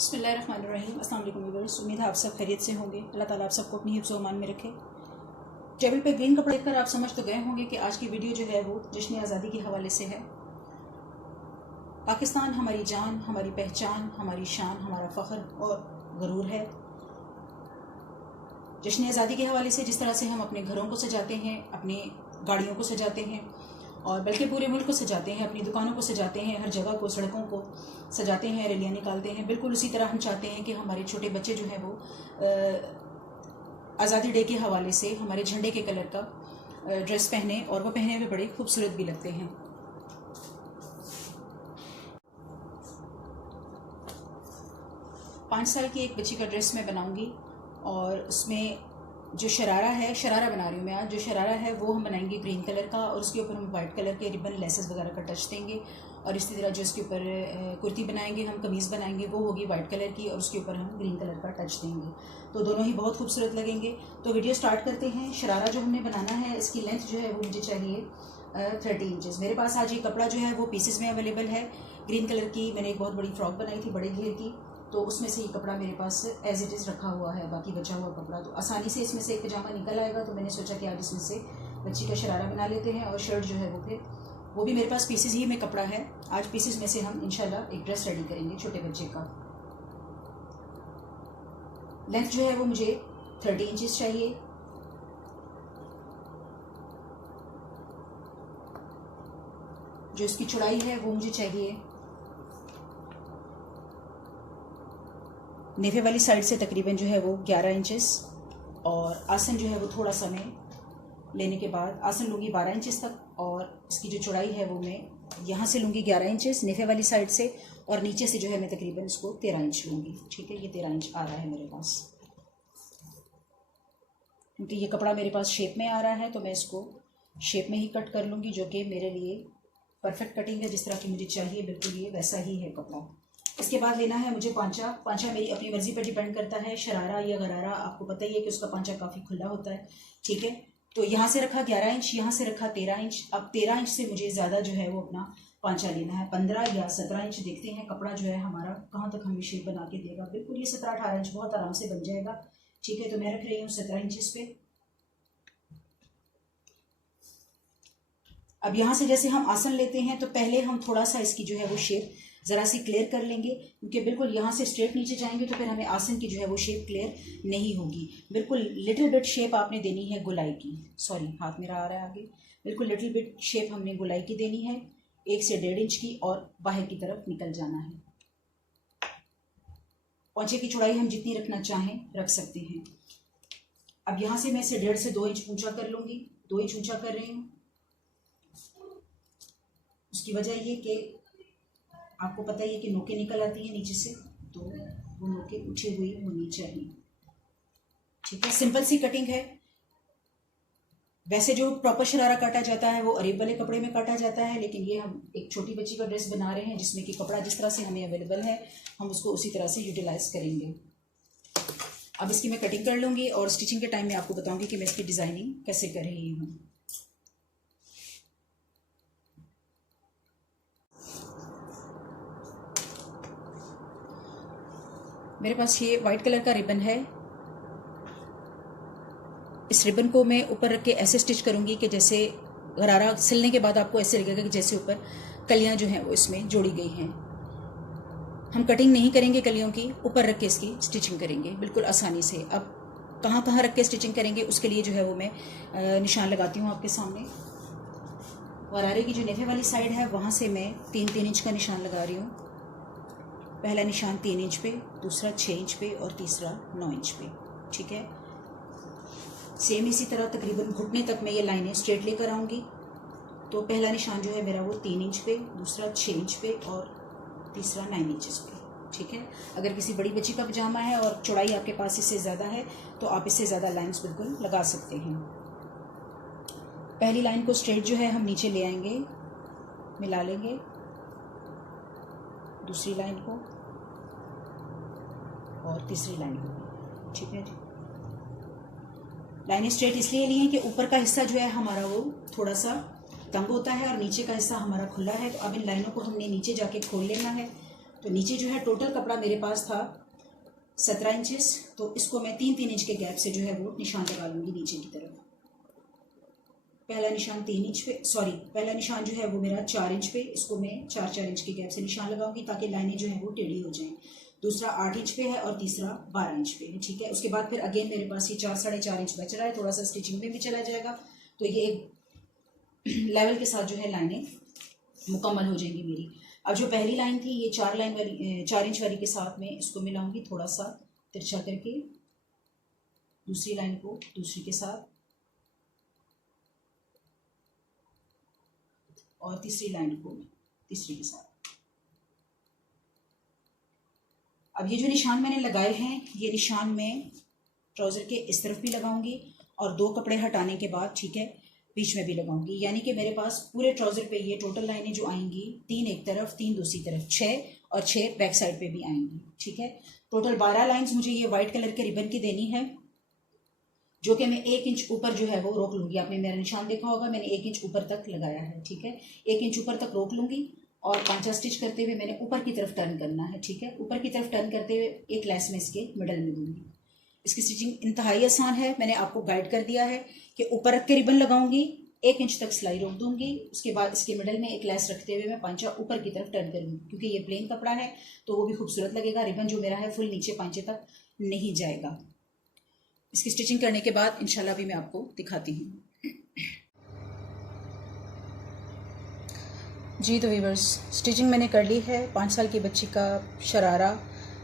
बिस्मिल्लाहिर्रहमानिर्रहीम। अस्सलाम वालेकुम व्यूअर्स, उम्मीद है आप सब खैरियत से होंगे। अल्लाह ताला आप सबको अपनी हिफ्ज़ व अमान में रखे। टेबल पे ग्रीन कपड़ा देखकर आप समझ तो गए होंगे कि आज की वीडियो जो है वो जश्न आज़ादी के हवाले से है। पाकिस्तान हमारी जान, हमारी पहचान, हमारी शान, हमारा फ़ख्र और गरूर है। जश्न आज़ादी के हवाले से जिस तरह से हम अपने घरों को सजाते हैं, अपनी गाड़ियों को सजाते हैं और बल्कि पूरे मुल्क को सजाते हैं, अपनी दुकानों को सजाते हैं, हर जगह को, सड़कों को सजाते हैं, रैलियाँ निकालते हैं, बिल्कुल उसी तरह हम चाहते हैं कि हमारे छोटे बच्चे जो हैं वो आज़ादी डे के हवाले से हमारे झंडे के कलर का ड्रेस पहने और वो पहने हुए बड़े खूबसूरत भी लगते हैं। पाँच साल की एक बच्ची का ड्रेस मैं बनाऊंगी और उसमें जो शरारा बना रही हूँ मैं आज। जो शरारा है वो हम बनाएंगे ग्रीन कलर का और उसके ऊपर हम वाइट कलर के रिबन लेसेस वगैरह का टच देंगे। और इसी तरह जो इसके ऊपर कुर्ती बनाएंगे, हम कमीज़ बनाएंगे, वो होगी वाइट कलर की और उसके ऊपर हम ग्रीन कलर का टच देंगे, तो दोनों ही बहुत खूबसूरत लगेंगे। तो वीडियो स्टार्ट करते हैं। शरारा जो हमने बनाना है, इसकी लेंथ जो है वो मुझे चाहिए 30 इंचज़। मेरे पास आज ये कपड़ा जो है वो पीसेस में अवेलेबल है। ग्रीन कलर की मैंने एक बहुत बड़ी फ्रॉक बनाई थी बड़े घेर की, तो उसमें से ये कपड़ा मेरे पास एज इट इज़ रखा हुआ है, बाकी बचा हुआ कपड़ा। तो आसानी से इसमें से एक पजामा निकल आएगा, तो मैंने सोचा कि आज इसमें से बच्ची का शरारा बना लेते हैं। और शर्ट जो है वो फिर वो भी मेरे पास पीसेस ही में कपड़ा है। आज पीसेस में से हम इंशाल्लाह एक ड्रेस रेडी करेंगे छोटे बच्चे का। लेंथ जो है वो मुझे 30 इंचज़ चाहिए। जो इसकी चौड़ाई है वो मुझे चाहिए नेफे वाली साइड से तकरीबन जो है वो 11 इंचेस। और आसन जो है वो थोड़ा सा मैं लेने के बाद आसन लूँगी 12 इंचेस तक। और इसकी जो चौड़ाई है वो मैं यहाँ से लूँगी 11 इंचेस नेफे वाली साइड से, और नीचे से जो है मैं तकरीबन इसको 13 इंच लूँगी। ठीक है, ये 13 इंच आ रहा है मेरे पास, क्योंकि ये कपड़ा मेरे पास शेप में आ रहा है तो मैं इसको शेप में ही कट कर लूँगी, जो कि मेरे लिए परफेक्ट कटिंग है, जिस तरह की मुझे चाहिए बिल्कुल ये वैसा ही है कपड़ा। इसके बाद लेना है मुझे पांचा मेरी अपनी मर्जी पर डिपेंड करता है। शरारा या गरारा आपको पता ही है कि उसका पांचा काफ़ी खुला होता है। ठीक है, तो यहाँ से रखा 11 इंच, यहाँ से रखा 13 इंच। अब 13 इंच से मुझे ज़्यादा जो है वो अपना पांचा लेना है, 15 या 17 इंच। देखते हैं कपड़ा जो है हमारा कहाँ तक हमें शेप बना के देगा। बिल्कुल ये 17-18 इंच बहुत आराम से बन जाएगा। ठीक है, तो मैं रख रही हूँ 17 इंचज़ पे। अब यहाँ से जैसे हम आसन लेते हैं तो पहले हम थोड़ा सा इसकी जो है वो शेप ज़रा सी क्लियर कर लेंगे, क्योंकि बिल्कुल यहाँ से स्ट्रेट नीचे जाएंगे तो फिर हमें आसन की जो है वो शेप क्लियर नहीं होगी। बिल्कुल लिटिल बिट शेप आपने देनी है गोलाई की। सॉरी, हाथ मेरा आ रहा है आगे। बिल्कुल लिटिल बिट शेप हमने गोलाई की देनी है, 1 से 1.5 इंच की, और बाहर की तरफ निकल जाना है। पौंचे की चौड़ाई हम जितनी रखना चाहें रख सकते हैं। अब यहाँ से मैं इसे 1.5 से 2 इंच ऊँचा कर लूँगी। 2 इंच ऊँचा कर रही हूँ। उसकी वजह ये कि आपको पता ही है कि नोकें निकल आती हैं नीचे से, तो वो नोकें उठी हुई होनी चाहिए। ठीक है, सिंपल सी कटिंग है। वैसे जो प्रॉपर शरारा काटा जाता है वो अरेब वाले कपड़े में काटा जाता है, लेकिन ये हम एक छोटी बच्ची का ड्रेस बना रहे हैं जिसमें कि कपड़ा जिस तरह से हमें अवेलेबल है हम उसको उसी तरह से यूटिलाइज करेंगे। अब इसकी मैं कटिंग कर लूँगी और स्टिचिंग के टाइम में आपको बताऊँगी कि मैं इसकी डिज़ाइनिंग कैसे कर रही हूँ। मेरे पास ये वाइट कलर का रिबन है। इस रिबन को मैं ऊपर रख के ऐसे स्टिच करूँगी कि जैसे गरारा सिलने के बाद आपको ऐसे लगेगा कि जैसे ऊपर कलियाँ जो हैं वो इसमें जोड़ी गई हैं। हम कटिंग नहीं करेंगे कलियों की, ऊपर रख के इसकी स्टिचिंग करेंगे बिल्कुल आसानी से। अब कहाँ कहाँ रख के स्टिचिंग करेंगे उसके लिए जो है वो मैं निशान लगाती हूँ आपके सामने। गरारे की जो नेफे वाली साइड है वहाँ से मैं 3-3 इंच का निशान लगा रही हूँ। पहला निशान 3 इंच पे, दूसरा 6 इंच पे और तीसरा 9 इंच पे। ठीक है, सेम इसी तरह तकरीबन घुटने तक मैं ये लाइनें स्ट्रेट लेकर आऊँगी। तो पहला निशान जो है मेरा वो 3 इंच पे, दूसरा 6 इंच पे और तीसरा 9 इंचज़ पे। ठीक है, अगर किसी बड़ी बच्ची का पजामा है और चौड़ाई आपके पास इससे ज़्यादा है तो आप इससे ज़्यादा लाइन्स बिल्कुल लगा सकते हैं। पहली लाइन को स्ट्रेट जो है हम नीचे ले आएंगे, मिला लेंगे दूसरी लाइन को और तीसरी लाइन को। ठीक है, लाइनें स्ट्रेट इसलिए ली हैं कि ऊपर का हिस्सा जो है हमारा वो थोड़ा सा तंग होता है और नीचे का हिस्सा हमारा खुला है। तो अब इन लाइनों को हमने नीचे जाके खोल लेना है तो नीचे जो है टोटल कपड़ा मेरे पास था 17 इंचेस, तो इसको मैं 3-3 इंच के गैप से जो है वो निशान लगा लूँगी नीचे की तरफ। पहला निशान 3 इंच पे, सॉरी पहला निशान जो है वो मेरा 4 इंच पे, इसको मैं 4-4 इंच के गैप से निशान लगाऊंगी ताकि लाइनें जो है वो टेढ़ी हो जाएं। दूसरा 8 इंच पे है और तीसरा 12 इंच पे है, ठीक है। उसके बाद फिर अगेन मेरे पास ये 4-4.5 इंच बच रहा है, थोड़ा सा स्टिचिंग में भी चला जाएगा, तो ये लेवल के साथ जो है लाइनें मुकम्मल हो जाएंगी मेरी। अब जो पहली लाइन थी ये 4 इंच वाली के साथ में इसको मिलाऊंगी थोड़ा सा तिरछा करके, दूसरी लाइन को दूसरी के साथ और तीसरी लाइन को तीसरी के साथ। अब ये जो निशान मैंने लगाए हैं ये निशान मैं ट्राउज़र के इस तरफ भी लगाऊंगी और 2 कपड़े हटाने के बाद, ठीक है, बीच में भी लगाऊंगी, यानी कि मेरे पास पूरे ट्राउज़र पे ये टोटल लाइनें जो आएंगी 3 एक तरफ 3 दूसरी तरफ, 6 और 6 बैक साइड पे भी आएंगी, ठीक है। टोटल 12 लाइंस मुझे ये वाइट कलर के रिबन की देनी है, जो कि मैं 1 इंच ऊपर जो है वो रोक लूँगी। आपने मेरा निशान देखा होगा, मैंने 1 इंच ऊपर तक लगाया है, ठीक है। 1 इंच ऊपर तक रोक लूँगी और 5 स्टिच करते हुए मैंने ऊपर की तरफ टर्न करना है, ठीक है। ऊपर की तरफ टर्न करते हुए एक लेस में इसके मिडल में दूंगी। इसकी स्टिचिंग इंतहाई आसान है, मैंने आपको गाइड कर दिया है कि ऊपर रख के रिबन लगाऊंगी, 1 इंच तक सिलाई रोक दूंगी, उसके बाद इसके मिडल में एक लेस रखते हुए मैं पांचा ऊपर की तरफ टर्न करूंगी, क्योंकि ये प्लेन कपड़ा है तो वो भी खूबसूरत लगेगा। रिबन जो मेरा है फुल नीचे पांचे तक नहीं जाएगा। इसकी स्टिचिंग करने के बाद इंशाल्लाह भी मैं आपको दिखाती हूँ। जी तो व्यूअर्स, स्टिचिंग मैंने कर ली है। 5 साल की बच्ची का sharara,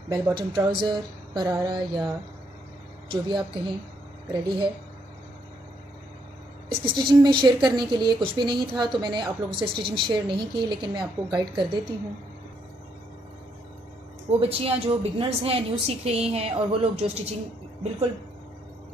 bell bottom trouser, Perera या जो भी आप कहें, रेडी है। इसकी स्टिचिंग में शेयर करने के लिए कुछ भी नहीं था, तो मैंने आप लोगों से स्टिचिंग शेयर नहीं की, लेकिन मैं आपको गाइड कर देती हूँ। वो बच्चियाँ जो बिगनर्स हैं, न्यू सीख रही हैं, और वो लोग जो स्टिचिंग बिल्कुल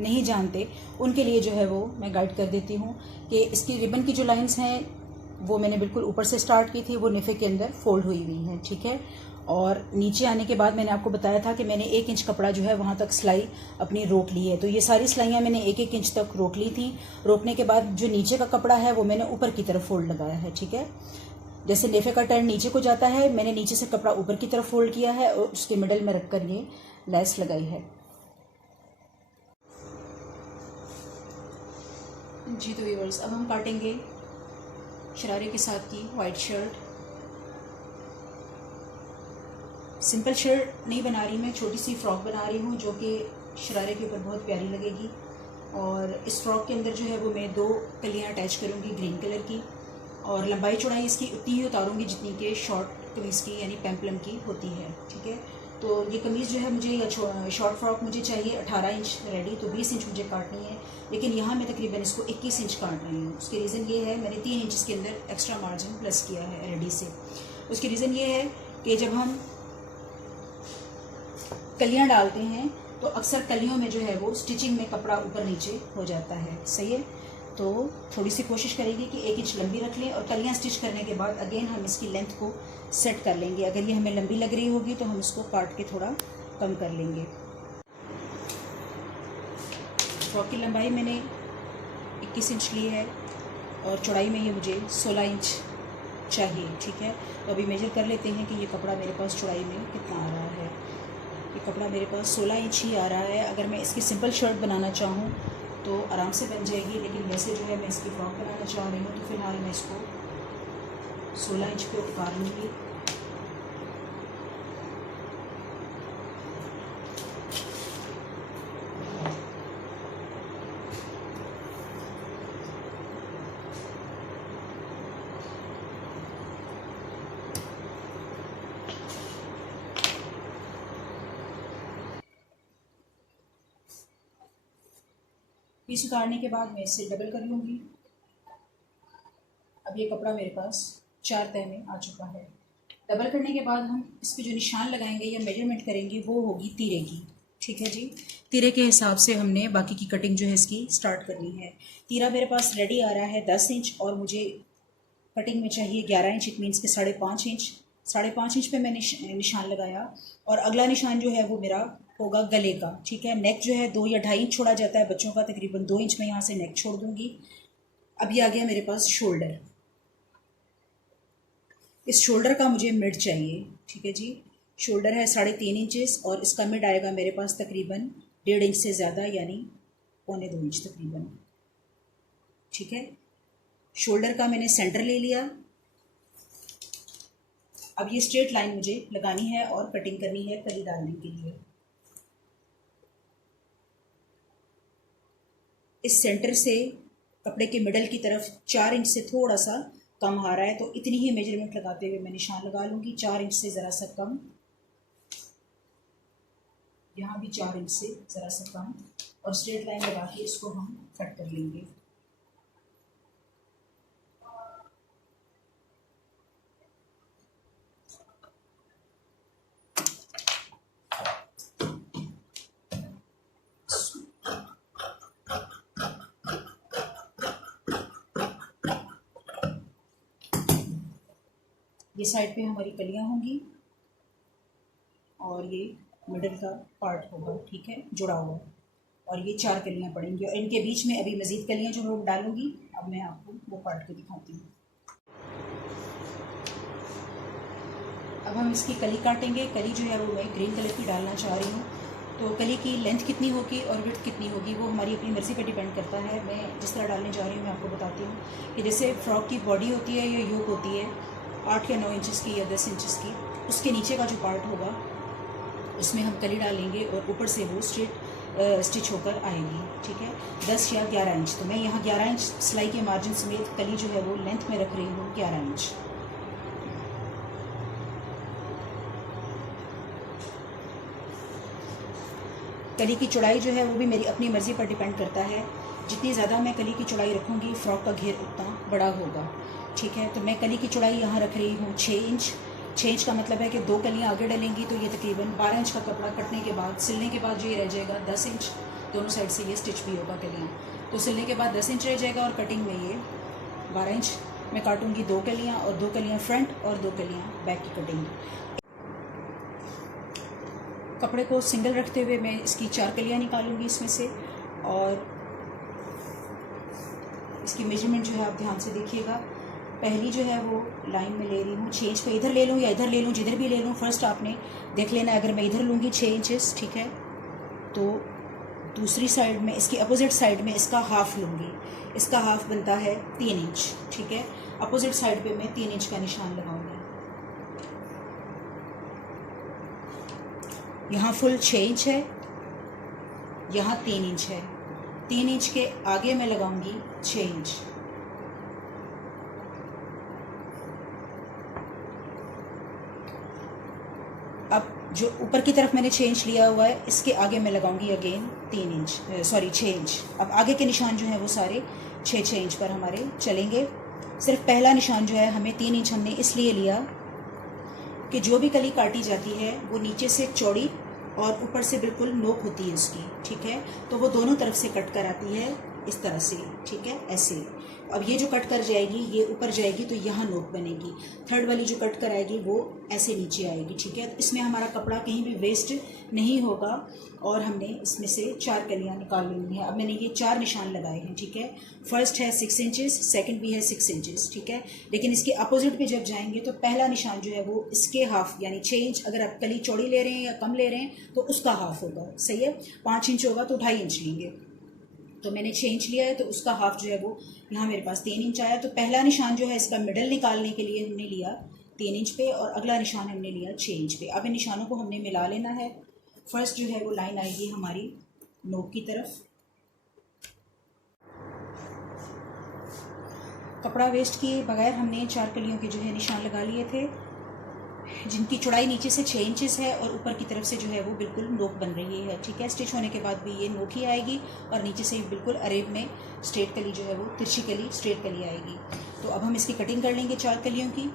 नहीं जानते, उनके लिए जो है वो मैं गाइड कर देती हूँ कि इसकी रिबन की जो लाइंस हैं वो मैंने बिल्कुल ऊपर से स्टार्ट की थी, वो निफे के अंदर फोल्ड हुई हुई हैं, ठीक है। और नीचे आने के बाद मैंने आपको बताया था कि मैंने 1 इंच कपड़ा जो है वहाँ तक सिलाई अपनी रोक ली है, तो ये सारी सिलाइयाँ मैंने 1-1 इंच तक रोक ली थी। रोकने के बाद जो नीचे का कपड़ा है वो मैंने ऊपर की तरफ फोल्ड लगाया है, ठीक है। जैसे नेफे का टर्न नीचे को जाता है, मैंने नीचे से कपड़ा ऊपर की तरफ फोल्ड किया है और उसके मिडल में रखकर ये लेस लगाई है। जी तो व्यूअर्स, अब हम काटेंगे शरारे के साथ की वाइट शर्ट। सिंपल शर्ट नहीं बना रही मैं, छोटी सी फ्रॉक बना रही हूँ जो कि शरारे के ऊपर बहुत प्यारी लगेगी। और इस फ्रॉक के अंदर जो है वो मैं 2 कलियाँ अटैच करूँगी ग्रीन कलर की, और लंबाई चौड़ाई इसकी उतनी ही उतारूँगी जितनी कि शॉर्ट कमीज़ की यानी पेम्पलम की होती है, ठीक है। तो ये कमीज़ जो है मुझे, या शॉर्ट फ्रॉक मुझे चाहिए 18 इंच रेडी, तो 20 इंच मुझे काटनी है, लेकिन यहाँ मैं तकरीबन इसको 21 इंच काट रही हूँ। उसके रीज़न ये है, मैंने 3 इंच के अंदर एक्स्ट्रा मार्जिन प्लस किया है रेडी से। उसके रीज़न ये है कि जब हम कलियाँ डालते हैं तो अक्सर कलियों में जो है वो स्टिचिंग में कपड़ा ऊपर नीचे हो जाता है, सही है। तो थोड़ी सी कोशिश करेंगे कि 1 इंच लंबी रख लें, और कलियाँ स्टिच करने के बाद अगेन हम इसकी लेंथ को सेट कर लेंगे। अगर ये हमें लंबी लग रही होगी तो हम इसको काट के थोड़ा कम कर लेंगे। फ्रॉक की लंबाई मैंने 21 इंच ली है और चौड़ाई में ये मुझे 16 इंच चाहिए, ठीक है। तो अभी मेजर कर लेते हैं कि ये कपड़ा मेरे पास चौड़ाई में कितना आ रहा है। ये कपड़ा मेरे पास 16 इंच ही आ रहा है। अगर मैं इसकी सिंपल शर्ट बनाना चाहूँ तो आराम से बन जाएगी, लेकिन वैसे जो है मैं इसकी फ्रॉक बनाना चाह रही हूँ, तो फिलहाल मैं इसको 16 इंच पे उतार लूँगी। पीस उतारने के बाद मैं इसे डबल कर लूँगी। अब ये कपड़ा मेरे पास 4 तह में आ चुका है। डबल करने के बाद हम इस पर जो निशान लगाएंगे या मेजरमेंट करेंगे वो होगी तीरे की, ठीक है जी। तीरे के हिसाब से हमने बाकी की कटिंग जो है इसकी स्टार्ट करनी है। तीरा मेरे पास रेडी आ रहा है 10 इंच, और मुझे कटिंग में चाहिए 11 इंच, इट मीन्स के 5.5 इंच। 5.5 इंच पे मैंने निशान लगाया, और अगला निशान जो है वो मेरा होगा गले का, ठीक है। नेक जो है 2 या 2.5 इंच छोड़ा जाता है बच्चों का, तकरीबन 2 इंच में यहाँ से नेक छोड़ दूंगी। अब ये आ गया मेरे पास शोल्डर। इस शोल्डर का मुझे मिड चाहिए, ठीक है जी। शोल्डर है 3.5 इंचेस और इसका मिड आएगा मेरे पास तकरीबन 1.5 इंच से ज़्यादा, यानी 1.25 इंच तकरीबन। ठीक है, शोल्डर का मैंने सेंटर ले लिया। अब ये स्ट्रेट लाइन मुझे लगानी है और कटिंग करनी है कली डालने के लिए। इस सेंटर से कपड़े के मिडल की तरफ 4 इंच से थोड़ा सा कम आ रहा है, तो इतनी ही मेजरमेंट लगाते हुए मैं निशान लगा लूँगी। 4 इंच से ज़रा सा कम, यहाँ भी 4 इंच से ज़रा सा कम, और स्ट्रेट लाइन लगा के इसको हम कट कर लेंगे। ये साइड पे हमारी कलियां होंगी और ये मिडल का पार्ट होगा, ठीक है, जुड़ा हुआ, और ये 4 कलियां पड़ेंगी और इनके बीच में अभी मज़ीद कलियां जो मैं डालूंगी, अब मैं आपको वो काट के दिखाती हूँ। अब हम इसकी कली काटेंगे। कली जो है वो मैं ग्रीन कलर की डालना चाह रही हूँ, तो कली की लेंथ कितनी होगी और विड्थ कितनी होगी वो हमारी अपनी मर्ज़ी पे डिपेंड करता है। मैं जिस तरह डालने जा रही हूँ मैं आपको बताती हूँ कि जैसे फ्रॉक की बॉडी होती है या यूक होती है 8 या 9 इंचेस की या 10 इंचेस की, उसके नीचे का जो पार्ट होगा उसमें हम कली डालेंगे और ऊपर से वो स्टिच होकर आएगी। ठीक है, 10 या 11 इंच, तो मैं यहाँ 11 इंच सिलाई के मार्जिन समेत कली जो है वो लेंथ में रख रही हूँ 11 इंच। कली की चौड़ाई जो है वो भी मेरी अपनी मर्ज़ी पर डिपेंड करता है। जितनी ज़्यादा मैं कली की चौड़ाई रखूँगी फ्रॉक का घेर उतना बड़ा होगा। ठीक है, तो मैं कली की चौड़ाई यहाँ रख रही हूँ 6 इंच। 6 इंच का मतलब है कि 2 कलियाँ आगे डलेंगी, तो ये तकरीबन 12 इंच का कपड़ा कटने के बाद, सिलने के बाद जो ये रह जाएगा 10 इंच, दोनों साइड से ये स्टिच भी होगा कलियाँ, तो सिलने के बाद 10 इंच रह जाएगा और कटिंग में ये 12 इंच मैं काटूँगी 2 कलियाँ, और 2 कलियाँ फ्रंट और 2 कलियाँ बैक की कटिंग। कपड़े को सिंगल रखते हुए मैं इसकी 4 कलियाँ निकालूंगी इसमें से, और इसकी मेजरमेंट जो है आप ध्यान से देखिएगा। पहली जो है वो लाइन में ले रही हूँ 6 इंच पे, इधर ले लूँ या इधर ले लूँ, जिधर भी ले लूँ फर्स्ट आपने देख लेना है। अगर मैं इधर लूँगी 6 इंचेस, ठीक है, तो दूसरी साइड में इसकी अपोजिट साइड में इसका हाफ लूँगी। इसका हाफ बनता है 3 इंच। ठीक है, अपोजिट साइड पे मैं 3 इंच का निशान लगाऊंगी। यहाँ फुल 6 इंच है, यहाँ 3 इंच है, 3 इंच के आगे मैं लगाऊंगी 6 इंच। अब जो ऊपर की तरफ मैंने 6 इंच लिया हुआ है, इसके आगे मैं लगाऊंगी अगेन 3 इंच, सॉरी 6 इंच। अब आगे के निशान जो है वो सारे 6-6 इंच पर हमारे चलेंगे। सिर्फ पहला निशान जो है हमें 3 इंच हमने इसलिए लिया कि जो भी कली काटी जाती है वो नीचे से चौड़ी और ऊपर से बिल्कुल नोक होती है उसकी। ठीक है, तो वो दोनों तरफ से कट कर आती है इस तरह से। ठीक है, ऐसे। अब ये जो कट कर जाएगी ये ऊपर जाएगी तो यहाँ नोक बनेगी। थर्ड वाली जो कट कर आएगी वो ऐसे नीचे आएगी। ठीक है, इसमें हमारा कपड़ा कहीं भी वेस्ट नहीं होगा और हमने इसमें से 4 कलियाँ निकाल लेनी है। अब मैंने ये 4 निशान लगाए हैं। ठीक है, फर्स्ट है 6 इंचेस, सेकंड भी है 6 इंचेस। ठीक है, लेकिन इसके अपोजिट पे जब जाएंगे तो पहला निशान जो है वो इसके हाफ यानी 6 इंच, अगर आप कली चौड़ी ले रहे हैं या कम ले रहे हैं तो उसका हाफ होगा। सही है, 5 इंच होगा तो 2.5 इंच लेंगे। तो मैंने 6 इंच लिया है तो उसका हाफ जो है वो यहाँ मेरे पास 3 इंच आया। तो पहला निशान जो है इसका मिडल निकालने के लिए हमने लिया 3 इंच पे और अगला निशान हमने लिया 6 इंच पे। अब इन निशानों को हमने मिला लेना है। फर्स्ट जो है वो लाइन आएगी हमारी नोक की तरफ। कपड़ा वेस्ट किए बगैर हमने 4 कलियों के जो है निशान लगा लिए थे, जिनकी चौड़ाई नीचे से 6 इंचेस है और ऊपर की तरफ से जो है वो बिल्कुल नोक बन रही है। ठीक है, स्टिच होने के बाद भी ये नोक ही आएगी और नीचे से बिल्कुल अरेब में स्ट्रेट कली जो है वो तिरछी कली स्ट्रेट कली आएगी। तो अब हम इसकी कटिंग कर लेंगे 4 कलियों की।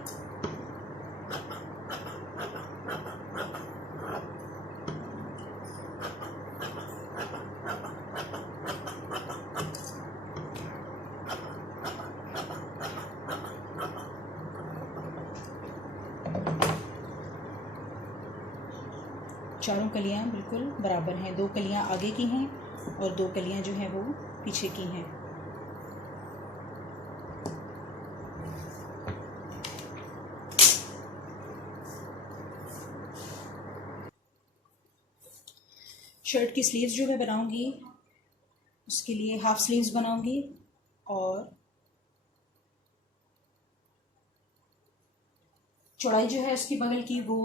चारों कलियां बिल्कुल बराबर हैं। 2 कलियां आगे की हैं और 2 कलियां जो हैं वो पीछे की हैं। शर्ट की स्लीव्स जो मैं बनाऊंगी उसके लिए हाफ स्लीव्स बनाऊंगी और चौड़ाई जो है उसकी बगल की वो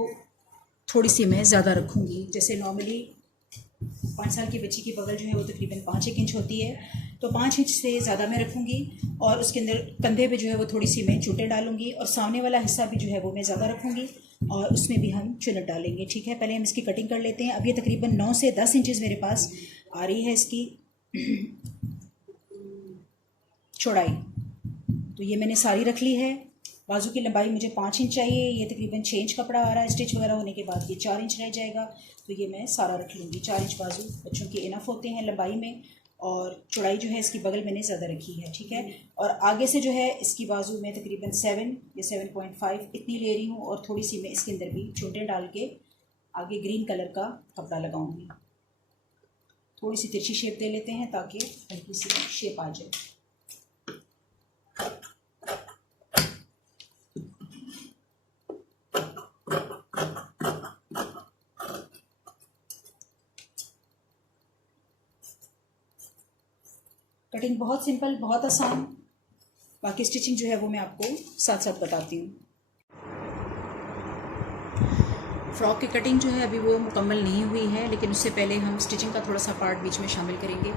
थोड़ी सी मैं ज़्यादा रखूँगी। जैसे नॉर्मली 5 साल की बच्ची की बगल जो है वो तकरीबन 5-1 इंच होती है, तो 5 इंच से ज़्यादा मैं रखूँगी और उसके अंदर कंधे पे जो है वो थोड़ी सी मैं चूटें डालूँगी और सामने वाला हिस्सा भी जो है वो मैं ज़्यादा रखूँगी और उसमें भी हम चुनट डालेंगे। ठीक है, पहले हम इसकी कटिंग कर लेते हैं। अब ये तकरीबन 9 से 10 इंचज़ मेरे पास आ रही है इसकी चौड़ाई, तो ये मैंने सारी रख ली है। बाजू की लंबाई मुझे 5 इंच चाहिए, ये तकरीबन 6 इंच कपड़ा आ रहा है, स्टिच वगैरह होने के बाद ये 4 इंच रह जाएगा, तो ये मैं सारा रख लूँगी। 4 इंच बाजू बच्चों के इनफ होते हैं लंबाई में और चौड़ाई जो है इसकी बगल मैंने ज़्यादा रखी है। ठीक है, और आगे से जो है इसकी बाजू मैं तकरीबन 7 या 7.5 इतनी ले रही हूँ और थोड़ी सी मैं इसके अंदर भी चोटें डाल के आगे ग्रीन कलर का कपड़ा लगाऊंगी। थोड़ी सी तिरछी शेप दे लेते हैं ताकि हल्की सी शेप आ जाए। कटिंग बहुत सिंपल, बहुत आसान, बाकी स्टिचिंग जो है वो मैं आपको साथ साथ बताती हूँ। फ्रॉक की कटिंग जो है अभी वो मुकम्मल नहीं हुई है, लेकिन उससे पहले हम स्टिचिंग का थोड़ा सा पार्ट बीच में शामिल करेंगे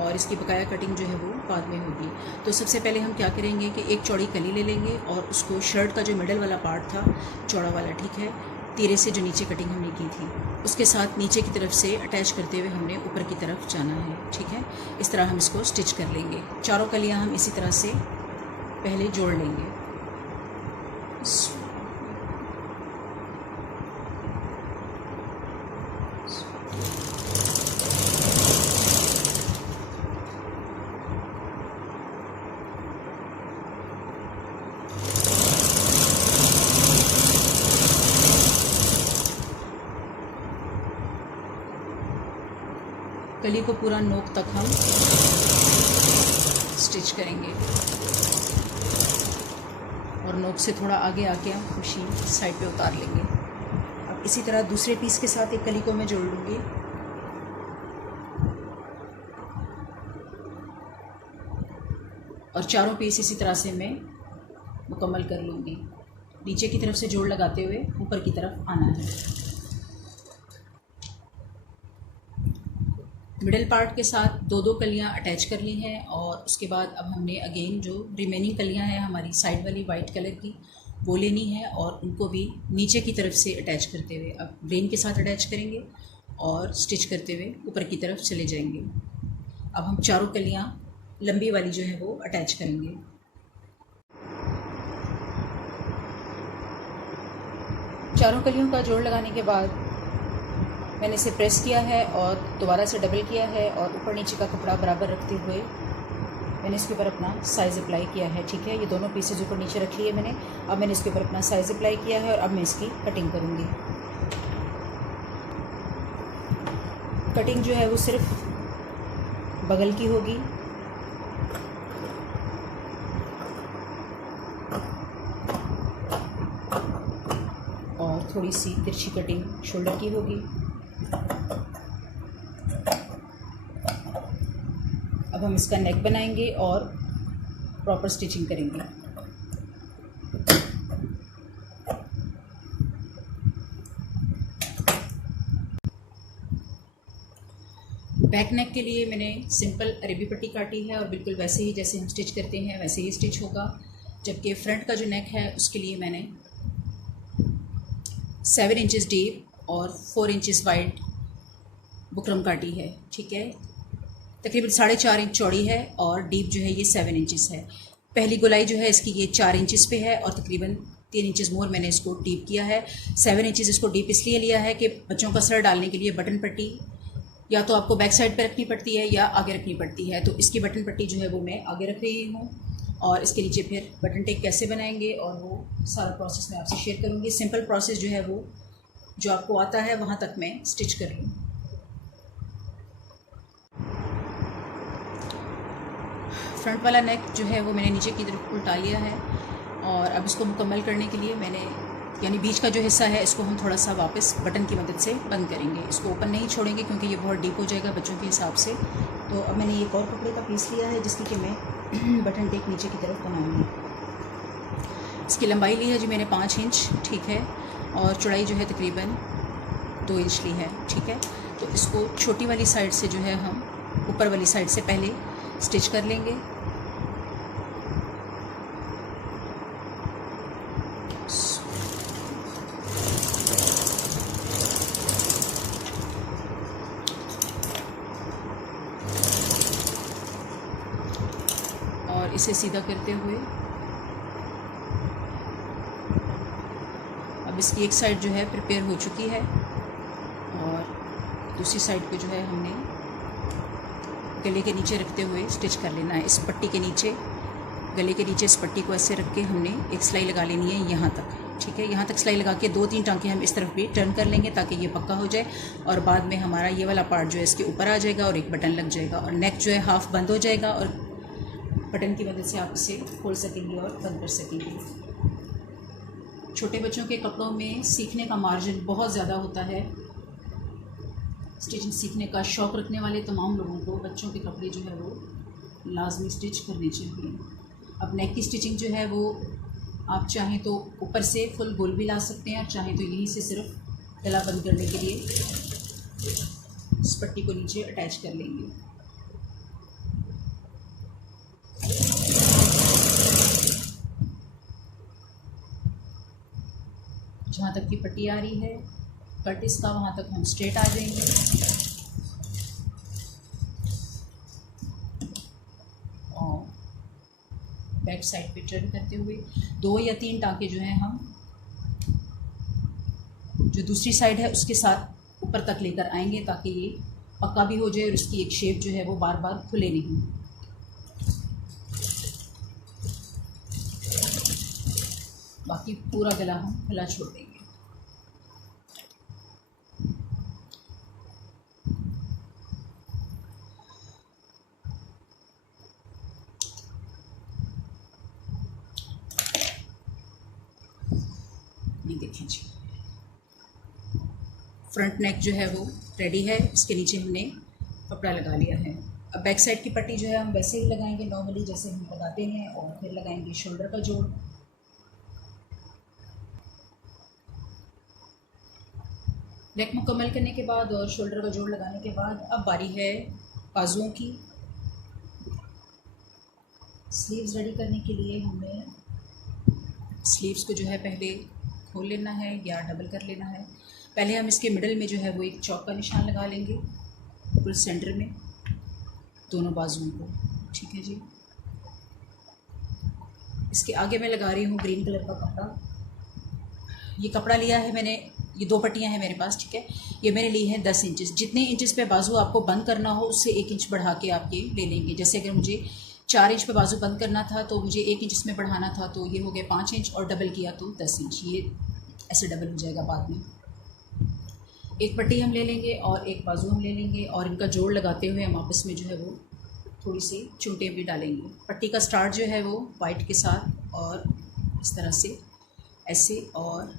और इसकी बकाया कटिंग जो है वो बाद में होगी। तो सबसे पहले हम क्या करेंगे कि एक चौड़ी कली ले लेंगे और उसको शर्ट का जो मिडल वाला पार्ट था चौड़ा वाला, ठीक है, तीरे से जो नीचे कटिंग हमने की थी उसके साथ नीचे की तरफ से अटैच करते हुए हमने ऊपर की तरफ जाना है। ठीक है, इस तरह हम इसको स्टिच कर लेंगे। चारों कलियां हम इसी तरह से पहले जोड़ लेंगे। कली को पूरा नोक तक हम स्टिच करेंगे और नोक से थोड़ा आगे आके हम मशीन साइड पे उतार लेंगे। अब इसी तरह दूसरे पीस के साथ एक कली को मैं जोड़ लूँगी और चारों पीस इसी तरह से मैं मुकम्मल कर लूँगी। नीचे की तरफ से जोड़ लगाते हुए ऊपर की तरफ आना है। मिडल पार्ट के साथ दो दो कलियां अटैच कर ली हैं और उसके बाद अब हमने अगेन जो रिमेनिंग कलियां हैं हमारी साइड वाली वाइट कलर की वो लेनी है और उनको भी नीचे की तरफ से अटैच करते हुए अब ग्रीन के साथ अटैच करेंगे और स्टिच करते हुए ऊपर की तरफ चले जाएंगे। अब हम चारों कलियां लंबी वाली जो है वो अटैच करेंगे। चारों कलियों का जोड़ लगाने के बाद मैंने इसे प्रेस किया है और दोबारा से डबल किया है और ऊपर नीचे का कपड़ा बराबर रखते हुए मैंने इसके ऊपर अपना साइज़ अप्लाई किया है। ठीक है, ये दोनों पीसेज ऊपर नीचे रख लिए मैंने। अब मैंने इसके ऊपर अपना साइज़ अप्लाई किया है और अब मैं इसकी कटिंग करूँगी। कटिंग जो है वो सिर्फ बगल की होगी और थोड़ी सी तिरछी कटिंग शोल्डर की होगी। अब हम इसका नेक बनाएंगे और प्रॉपर स्टिचिंग करेंगे। बैक नेक के लिए मैंने सिंपल अरेबी पट्टी काटी है और बिल्कुल वैसे ही जैसे हम स्टिच करते हैं वैसे ही स्टिच होगा। जबकि फ्रंट का जो नेक है उसके लिए मैंने 7 इंचज़ डीप और 4 इंचज़ वाइड बुकरम काटी है। ठीक है, तकरीबन 4.5 इंच चौड़ी है और डीप जो है ये 7 इंचज़ है। पहली गोलाई जो है इसकी ये 4 इंचज़ पे है और तकरीबन 3 इंचज़ मोर मैंने इसको डीप किया है। 7 इंचज़ इसको डीप इसलिए लिया है कि बच्चों का सर डालने के लिए बटन पट्टी या तो आपको बैक साइड पे रखनी पड़ती है या आगे रखनी पड़ती है, तो इसकी बटन पट्टी जो है वो मैं आगे रख रही हूँ और इसके नीचे फिर बटन टेक कैसे बनाएंगे और वो सारा प्रोसेस मैं आपसे शेयर करूँगी। सिंपल प्रोसेस जो है वो जो आपको आता है वहाँ तक मैं स्टिच कर लूँ। फ्रंट वाला नेक जो है वो मैंने नीचे की तरफ उल्टा लिया है और अब इसको मुकम्मल करने के लिए मैंने यानी बीच का जो हिस्सा है इसको हम थोड़ा सा वापस बटन की मदद से बंद करेंगे। इसको ओपन नहीं छोड़ेंगे क्योंकि ये बहुत डीप हो जाएगा बच्चों के हिसाब से। तो अब मैंने एक और कपड़े का पीस लिया है जिसकी कि मैं बटन टेक नीचे की तरफ बनाऊंगी। इसकी लंबाई ली है जी मैंने 5 इंच, ठीक है, और चौड़ाई जो है तकरीबन 2 इंच ली है, ठीक है। तो इसको छोटी वाली साइड से जो है हम ऊपर वाली साइड से पहले स्टिच कर लेंगे। और इसे सीधा करते हुए अब इसकी एक साइड जो है प्रिपेयर हो चुकी है और दूसरी साइड पे जो है हमने गले के नीचे रखते हुए स्टिच कर लेना है। इस पट्टी के नीचे, गले के नीचे इस पट्टी को ऐसे रख के हमने एक सिलाई लगा लेनी है यहाँ तक, ठीक है। यहाँ तक सिलाई लगा के 2-3 टांके हम इस तरफ भी टर्न कर लेंगे ताकि ये पक्का हो जाए और बाद में हमारा ये वाला पार्ट जो है इसके ऊपर आ जाएगा और एक बटन लग जाएगा और नेक जो है हाफ बंद हो जाएगा और बटन की मदद से आप इसे खोल सकेंगे और बंद कर सकेंगे। छोटे बच्चों के कपड़ों में सीखने का मार्जिन बहुत ज़्यादा होता है। स्टिचिंग सीखने का शौक़ रखने वाले तमाम लोगों को बच्चों के कपड़े जो है वो लाजमी स्टिच करने चाहिए। अब नेक की स्टिचिंग जो है वो आप चाहें तो ऊपर से फुल गोल भी ला सकते हैं और चाहें तो यहीं से सिर्फ गला बंद करने के लिए इस पट्टी को नीचे अटैच कर लेंगे। जहाँ तक की पट्टी आ रही है कट इसका वहाँ तक हम स्ट्रेट आ जाएंगे और बैक साइड पे टर्न करते हुए 2 या 3 टांके जो हैं हम जो दूसरी साइड है उसके साथ ऊपर तक लेकर आएंगे ताकि ये पक्का भी हो जाए और इसकी एक शेप जो है वो बार बार खुले नहीं। बाकी पूरा गला हम खुला छोड़ देंगे। ये देखें जी, फ्रंट नेक जो है वो रेडी है। इसके नीचे हमने कपड़ा लगा लिया है। अब बैक साइड की पट्टी जो है हम वैसे ही लगाएंगे नॉर्मली जैसे हम लगाते हैं और फिर लगाएंगे शोल्डर का जोड़। नेक मुकम्मल करने के बाद और शोल्डर का जोड़ लगाने के बाद अब बारी है बाजुओं की। स्लीव्स रेडी करने के लिए हमें स्लीव्स को जो है पहले खोल लेना है या डबल कर लेना है। पहले हम इसके मिडल में जो है वो एक चौक का निशान लगा लेंगे बिल्कुल सेंटर में दोनों बाजुओं को, ठीक है जी। इसके आगे मैं लगा रही हूँ ग्रीन कलर का कपड़ा। ये कपड़ा लिया है मैंने, ये 2 पट्टियाँ हैं मेरे पास, ठीक है। ये मैंने ली है 10 इंचेस। जितने इंचेस पे बाजू आपको बंद करना हो उससे 1 इंच बढ़ा के आप ये ले लेंगे। जैसे अगर मुझे 4 इंच पे बाजू बंद करना था तो मुझे 1 इंच इसमें बढ़ाना था तो ये हो गया 5 इंच और डबल किया तो 10 इंच। ये ऐसे डबल हो जाएगा बाद में। एक पट्टी हम ले लेंगे और एक बाजू हम ले लेंगे और इनका जोड़ लगाते हुए हम आपस में जो है वो थोड़ी सी चुनटें भी डालेंगे। पट्टी का स्टार्ट जो है वो वाइट के साथ और इस तरह से ऐसे और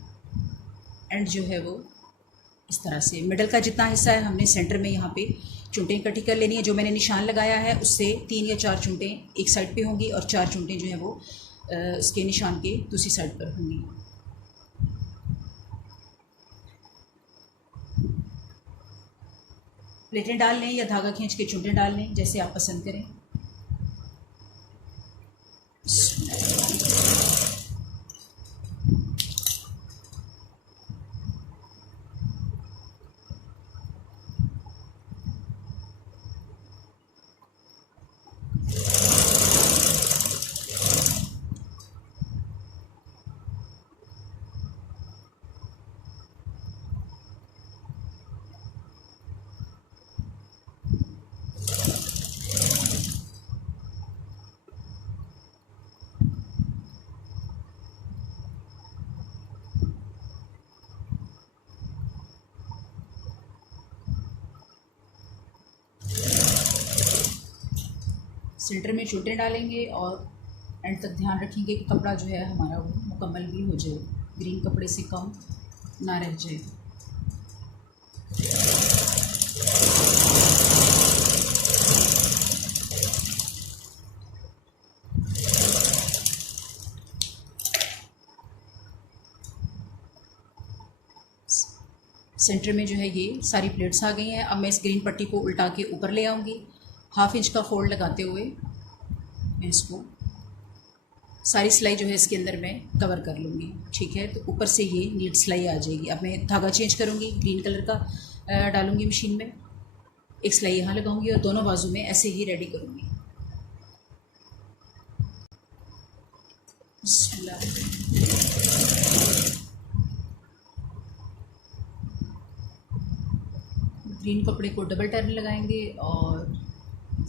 एंड जो है वो इस तरह से। मिडल का जितना हिस्सा है हमने सेंटर में यहाँ पे चुनटें इकट्ठी कर लेनी है। जो मैंने निशान लगाया है उससे 3 या 4 चुनटें एक साइड पे होंगी और 4 चुनटें जो है वो इसके निशान के दूसरी साइड पर होंगी। प्लेटें डाल लें या धागा खींच के चुनटें डाल लें जैसे आप पसंद करें। सेंटर में चुनटें डालेंगे और एंड तक ध्यान रखेंगे कि कपड़ा जो है हमारा वो मुकम्मल भी हो जाए। ग्रीन कपड़े से कम ना रह जाए। सेंटर में जो है ये सारी प्लेट्स आ गई हैं। अब मैं इस ग्रीन पट्टी को उल्टा के ऊपर ले आऊँगी। 1/2 इंच का फोल्ड लगाते हुए मैं इसको सारी सिलाई जो है इसके अंदर मैं कवर कर लूँगी। ठीक है, तो ऊपर से ये नीट सिलाई आ जाएगी। अब मैं धागा चेंज करूँगी, ग्रीन कलर का डालूँगी मशीन में, एक सिलाई यहाँ लगाऊँगी और दोनों बाजू में ऐसे ही रेडी करूँगी। ग्रीन कपड़े को डबल टर्न लगाएंगे और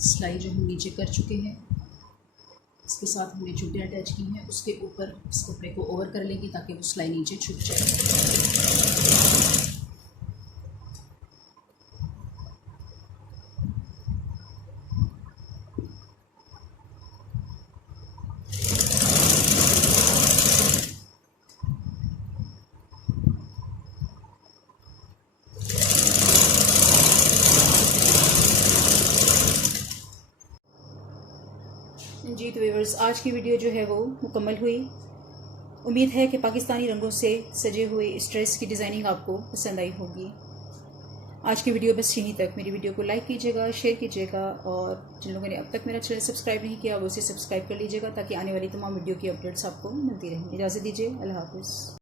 सिलाई जो हम नीचे कर चुके हैं इसके साथ हमने चूड़ियाँ अटैच की हैं उसके ऊपर इस कपड़े को ओवर कर लेंगे ताकि वो सिलाई नीचे छुप जाए। जी तो व्यूअर्स, आज की वीडियो जो है वो मुकम्मल हुई। उम्मीद है कि पाकिस्तानी रंगों से सजे हुए इस ड्रेस की डिज़ाइनिंग आपको पसंद आई होगी। आज की वीडियो बस यहीं तक। मेरी वीडियो को लाइक कीजिएगा, शेयर कीजिएगा और जिन लोगों ने अब तक मेरा चैनल सब्सक्राइब नहीं किया वो उसे सब्सक्राइब कर लीजिएगा ताकि आने वाली तमाम वीडियो की अपडेट्स आपको मिलती रहें। इजाज़त दीजिए, अल्लाह हाफ़िज़।